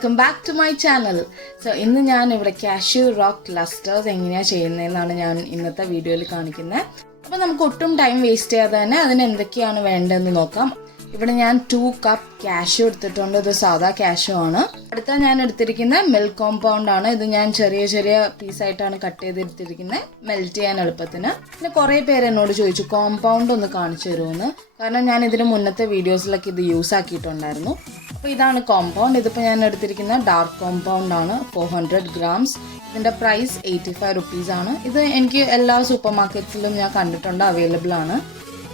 welcome back to my channel. So ഇന്ന് ഞാൻ ഇവിടെ കാഷ്യൂ റോക്ക് ക്ലസ്റ്റേഴ്സ് എങ്ങനെയാ ചെയ്യുന്നതെന്നാണ് ഞാൻ ഇന്നത്തെ വീഡിയോയിൽ കാണിക്കുന്നത്. അപ്പോൾ നമുക്ക് ഒട്ടും ടൈം വേസ്റ്റ് ചെയ്യാതെ തന്നെ അതിന് എന്തൊക്കെയാണ് വേണ്ടതെന്ന് നോക്കാം. ഇവിടെ ഞാൻ 2 കപ്പ് കാഷ്യൂ എടുത്തിട്ടുണ്ട്. ഇത് സാധാ കാഷ്യൂ ആണ്. അടുത്ത ഞാൻ എടുത്തിരിക്കുന്ന മിൽക്ക് കോമ്പൗണ്ട് ആണ്. ഇത് ഞാൻ ചെറിയ ചെറിയ പീസായിട്ടാണ് കട്ട് ചെയ്തെടുത്തിരിക്കുന്നത്, മെൽറ്റ് ചെയ്യാൻ എളുപ്പത്തിന്. പിന്നെ കുറേ പേര് എന്നോട് ചോദിച്ചു കോമ്പൗണ്ട് ഒന്ന് കാണിച്ചു തരുമെന്ന്. കാരണം ഞാൻ ഇതിന് മുന്നത്തെ വീഡിയോസിലൊക്കെ ഇത് യൂസ് ആക്കിയിട്ടുണ്ടായിരുന്നു. അപ്പോൾ ഇതാണ് കോമ്പൗണ്ട്. ഇതിപ്പോൾ ഞാൻ എടുത്തിരിക്കുന്ന ഡാർക്ക് കോമ്പൗണ്ട് ആണ്, 400 grams. ഇതിൻ്റെ പ്രൈസ് 85 rupees ആണ്. ഇത് എനിക്ക് എല്ലാ സൂപ്പർ മാർക്കറ്റ്സിലും ഞാൻ കണ്ടിട്ടുണ്ട്, അവൈലബിൾ ആണ്.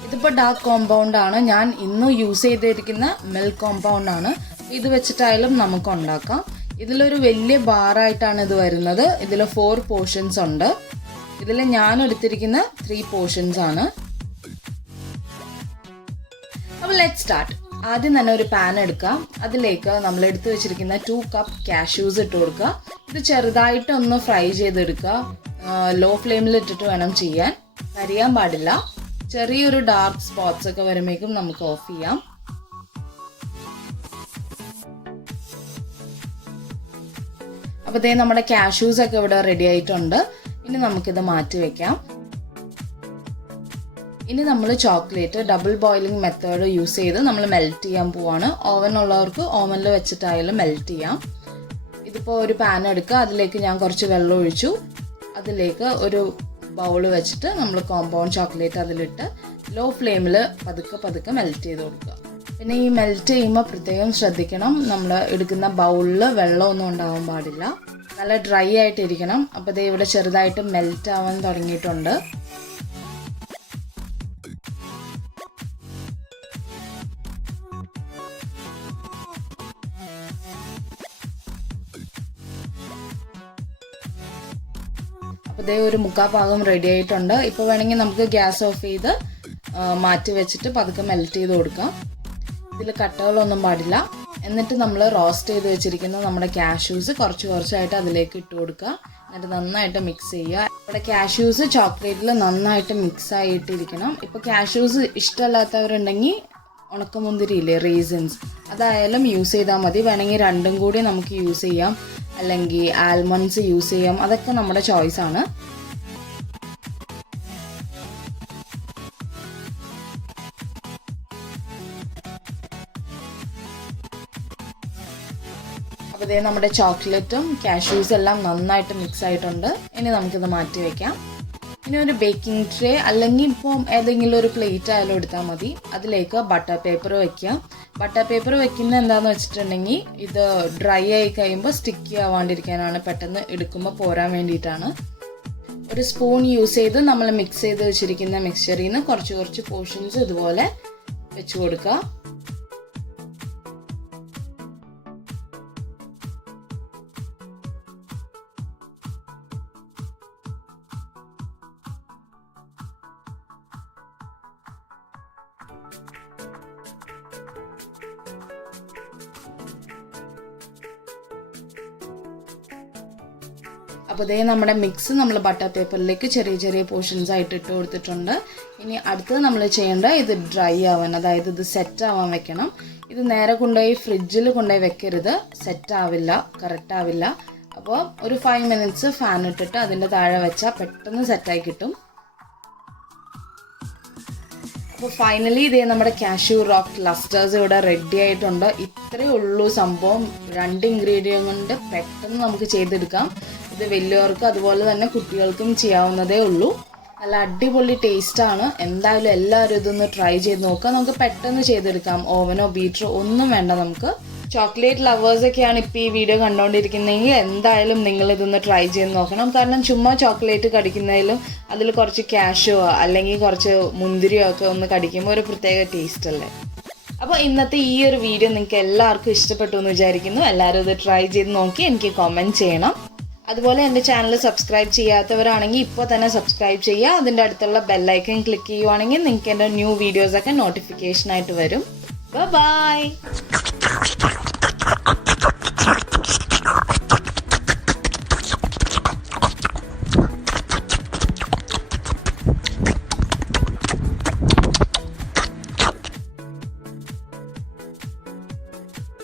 ഇതിപ്പോൾ ഡാർക്ക് കോമ്പൗണ്ട് ആണ്. ഞാൻ ഇന്ന് യൂസ് ചെയ്തിരിക്കുന്ന മിൽക്ക് കോമ്പൗണ്ട് ആണ്. ഇത് വെച്ചിട്ടായാലും നമുക്ക് ഉണ്ടാക്കാം. ഇതിലൊരു വലിയ ബാറായിട്ടാണ് ഇത് വരുന്നത്. ഇതിൽ 4 പോർഷൻസ് ഉണ്ട്. ഇതിൽ ഞാൻ എടുത്തിരിക്കുന്ന 3 പോർഷൻസ് ആണ്. അപ്പോൾ ലെറ്റ് സ്റ്റാർട്ട്. ആദ്യം തന്നെ ഒരു പാൻ എടുക്കാം. അതിലേക്ക് നമ്മൾ എടുത്തു വെച്ചിരിക്കുന്ന 2 കപ്പ് കാഷ്യൂസ് ഇട്ട് കൊടുക്കുക. ഇത് ചെറുതായിട്ടൊന്ന് ഫ്രൈ ചെയ്തെടുക്കുക. ലോ ഫ്ലെയിമിൽ ഇട്ടിട്ട് വേണം ചെയ്യാൻ, കരിയാൻ പാടില്ല. ചെറിയൊരു ഡാർക്ക് സ്പോട്ട്സ് ഒക്കെ വരുമ്പോഴേക്കും നമുക്ക് ഓഫ് ചെയ്യാം. അപ്പോൾ ദേ നമ്മുടെ കാഷ്യൂസ് ഒക്കെ ഇവിടെ റെഡി ആയിട്ടുണ്ട്. ഇനി നമുക്കിത് മാറ്റി വെക്കാം. ഇനി നമ്മൾ chocolate double boiling method use ചെയ്ത് നമ്മൾ മെൽറ്റ് ചെയ്യാൻ പോവാണ്. ഓവൻ ഉള്ളവർക്ക് ഓവനിൽ വെച്ചിട്ടായാലും മെൽറ്റ് ചെയ്യാം. ഇതിപ്പോൾ ഒരു പാൻ എടുക്കുക. അതിലേക്ക് ഞാൻ കുറച്ച് വെള്ളം ഒഴിച്ചു. അതിലേക്ക് ഒരു ബൗള് വെച്ചിട്ട് നമ്മൾ കോമ്പൗണ്ട് ചോക്ലേറ്റ് അതിലിട്ട് ലോ ഫ്ലെയിമിൽ പതുക്കെ മെൽറ്റ് ചെയ്ത് കൊടുക്കുക. പിന്നെ ഈ മെൽറ്റ് ചെയ്യുമ്പോൾ പ്രത്യേകം ശ്രദ്ധിക്കണം, നമ്മൾ എടുക്കുന്ന ബൗളിൽ വെള്ളമൊന്നും ഉണ്ടാവാൻ പാടില്ല. നല്ല ഡ്രൈ ആയിട്ടിരിക്കണം. അപ്പോൾ ഇത് ഇവിടെ ചെറുതായിട്ട് മെൽറ്റ് ആവാൻ തുടങ്ങിയിട്ടുണ്ട്. അപ്പോൾ ഇതേ ഒരു 1/4 ഭാഗം റെഡി ആയിട്ടുണ്ട്. ഇപ്പോൾ വേണമെങ്കിൽ നമുക്ക് ഗ്യാസ് ഓഫ് ചെയ്ത് മാറ്റി വെച്ചിട്ട് പതുക്കെ മെൽറ്റ് ചെയ്ത് കൊടുക്കാം. ഇതിൽ കട്ടകളൊന്നും പാടില്ല. എന്നിട്ട് നമ്മൾ റോസ്റ്റ് ചെയ്ത് വെച്ചിരിക്കുന്ന നമ്മുടെ കാഷ്യൂസ് കുറച്ചായിട്ട് അതിലേക്ക് ഇട്ട് കൊടുക്കുക. എന്നിട്ട് നന്നായിട്ട് മിക്സ് ചെയ്യുക. ഇവിടെ കാഷ്യൂസ് ചോക്ലേറ്റിൽ നന്നായിട്ട് മിക്സ് ആയിട്ടിരിക്കണം. ഇപ്പോൾ കാഷ്യൂസ് ഇഷ്ടമല്ലാത്തവരുണ്ടെങ്കിൽ ഉണക്കമുന്തിരിയില്ലേ, റേസിൻസ്, അതായാലും യൂസ് ചെയ്താൽ മതി. വേണമെങ്കിൽ രണ്ടും കൂടി നമുക്ക് യൂസ് ചെയ്യാം, അല്ലെങ്കിൽ ആൽമണ്ട്സ് യൂസ് ചെയ്യാം. അതൊക്കെ നമ്മുടെ ചോയ്സ് ആണ്. അപ്പോൾ ഇതേ നമ്മുടെ ചോക്ലേറ്റും കാഷ്യൂസും എല്ലാം നന്നായിട്ട് മിക്സ് ആയിട്ടുണ്ട്. ഇനി നമുക്കിത് മാറ്റി വയ്ക്കാം. ഇനി ഒരു ബേക്കിംഗ് ട്രേ അല്ലെങ്കിൽ ഇപ്പം ഏതെങ്കിലും ഒരു പ്ലേറ്റ് ആയാലും എടുത്താൽ മതി. അതിലേക്ക് ബട്ടർ പേപ്പർ വെക്കുക. ബട്ടർ പേപ്പർ വെക്കുന്നത് എന്താണെന്ന് വെച്ചിട്ടുണ്ടെങ്കിൽ ഇത് ഡ്രൈ ആയി കഴിയുമ്പോൾ സ്റ്റിക്കി ആവാണ്ടിരിക്കാനാണ്, പെട്ടെന്ന് എടുക്കുമ്പോൾ പോരാൻ വേണ്ടിയിട്ടാണ്. ഒരു സ്പൂൺ യൂസ് ചെയ്ത് നമ്മൾ മിക്സ് ചെയ്ത് വെച്ചിരിക്കുന്ന മിക്സ്ചറിൽ നിന്ന് കുറച്ച് പോർഷൻസ് ഇതുപോലെ വെച്ച് കൊടുക്കുക. അപ്പോൾ ഇതേ നമ്മുടെ മിക്സ് നമ്മൾ ബട്ടർ പേപ്പറിലേക്ക് ചെറിയ പോർഷൻസ് ആയിട്ട് ഇട്ട് കൊടുത്തിട്ടുണ്ട്. ഇനി അടുത്തത് നമ്മൾ ചെയ്യേണ്ടത് ഇത് ഡ്രൈ ആവാൻ, അതായത് ഇത് സെറ്റ് ആവാൻ വെക്കണം. ഇത് നേരെ കൊണ്ടുപോയി ഫ്രിഡ്ജിൽ കൊണ്ടുപോയി വെക്കരുത്, സെറ്റ് ആവില്ല, കറക്റ്റ് ആവില്ല. അപ്പോൾ ഒരു 5 minutes ഫാൻ ഇട്ടിട്ട് അതിൻ്റെ താഴെ വെച്ചാൽ പെട്ടെന്ന് സെറ്റായി കിട്ടും. അപ്പോൾ ഫൈനലി ഇതേ നമ്മുടെ കാഷ്യൂ റോക്ക് ക്ലസ്റ്റേഴ്സ് ഇവിടെ റെഡി ആയിട്ടുണ്ട്. ഇത്രയേ ഉള്ളൂ സംഭവം. 2 ഇൻഗ്രീഡിയൻ്റ് കൊണ്ട് പെട്ടെന്ന് നമുക്ക് ചെയ്തെടുക്കാം. ഇത് വലിയവർക്കും അതുപോലെ തന്നെ കുട്ടികൾക്കും ചെയ്യാവുന്നതേ ഉള്ളൂ. നല്ല അടിപൊളി ടേസ്റ്റാണ്. എന്തായാലും എല്ലാവരും ഇതൊന്ന് ട്രൈ ചെയ്ത് നോക്കുക. നമുക്ക് പെട്ടെന്ന് ചെയ്തെടുക്കാം. ഓവനോ ബീറ്ററോ ഒന്നും വേണ്ട. നമുക്ക് ചോക്ലേറ്റ് ലവേഴ്സൊക്കെയാണ് ഇപ്പോൾ ഈ വീഡിയോ കണ്ടുകൊണ്ടിരിക്കുന്നതെങ്കിൽ എന്തായാലും നിങ്ങൾ ഇതൊന്ന് ട്രൈ ചെയ്ത് നോക്കണം. കാരണം ചുമ്മാ ചോക്ലേറ്റ് കടിക്കുന്നതിലും അതിൽ കുറച്ച് കാഷ്യോ അല്ലെങ്കിൽ കുറച്ച് മുന്തിരിയോ ഒക്കെ ഒന്ന് കടിക്കുമ്പോൾ ഒരു പ്രത്യേക ടേസ്റ്റ് അല്ലേ. അപ്പോൾ ഇന്നത്തെ ഈ ഒരു വീഡിയോ നിങ്ങൾക്ക് എല്ലാവർക്കും ഇഷ്ടപ്പെട്ടു എന്ന് വിചാരിക്കുന്നു. എല്ലാവരും ഇത് ട്രൈ ചെയ്ത് നോക്കി എനിക്ക് കമൻറ്റ് ചെയ്യണം. അതുപോലെ എൻ്റെ ചാനൽ സബ്സ്ക്രൈബ് ചെയ്യാത്തവരാണെങ്കിൽ ഇപ്പോൾ തന്നെ സബ്സ്ക്രൈബ് ചെയ്യുക. അതിൻ്റെ അടുത്തുള്ള ബെല്ലൈക്കൺ ക്ലിക്ക് ചെയ്യുവാണെങ്കിൽ നിങ്ങൾക്ക് എൻ്റെ ന്യൂ വീഡിയോസൊക്കെ നോട്ടിഫിക്കേഷനായിട്ട് വരും. ബൈ.